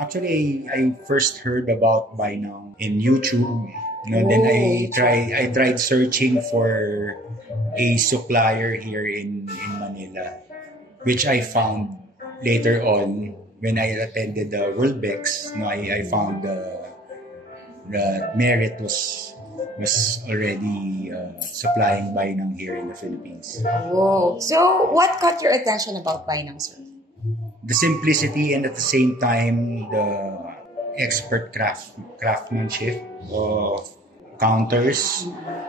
Actually, I first heard about Buy Now in YouTube. Then I tried searching for a supplier here in Manila, which I found later on when I attended the World Bex. I found the Merit was already supplying Buy Now here in the Philippines. Oh, so what caught your attention about Buy Now, sir? The simplicity and at the same time the expert craftsmanship of counters,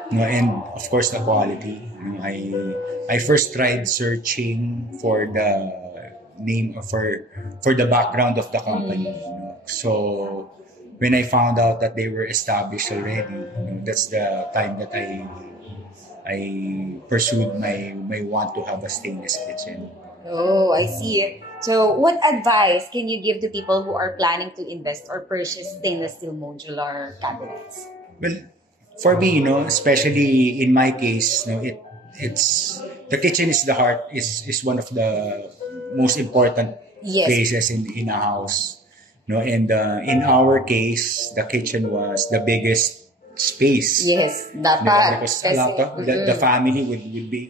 and of course the quality. I first tried searching for the name for the background of the company. So when I found out that they were established already, that's the time that I pursued my want to have a stainless kitchen. Oh, I see. So, what advice can you give to people who are planning to invest or purchase stainless steel modular cabinets? Well, for me, especially in my case, it's the kitchen is the heart, is one of the most important places in a house. And in our case, the kitchen was the biggest space. Yes, dapat. Because a lot of the family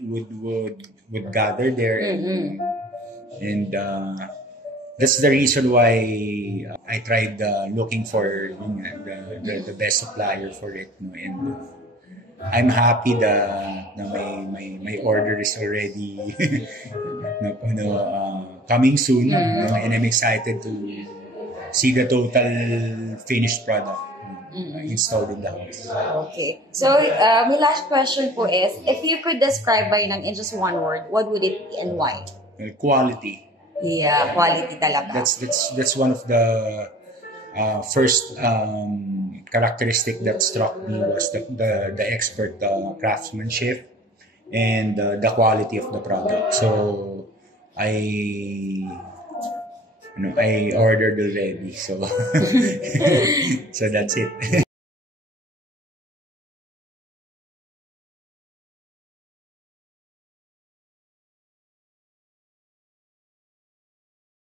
would gather there. And that's the reason why I tried looking for the best supplier for it. And I'm happy that my order is already coming soon. And I'm excited to see the total finished product installed in the house. Okay. So, my last question po is, if you could describe Buy Now in just one word, what would it be and why? Quality. Yeah, quality talaga. That's one of the first characteristic that struck me was the expert craftsmanship and the quality of the product. So I ordered already. So so that's it.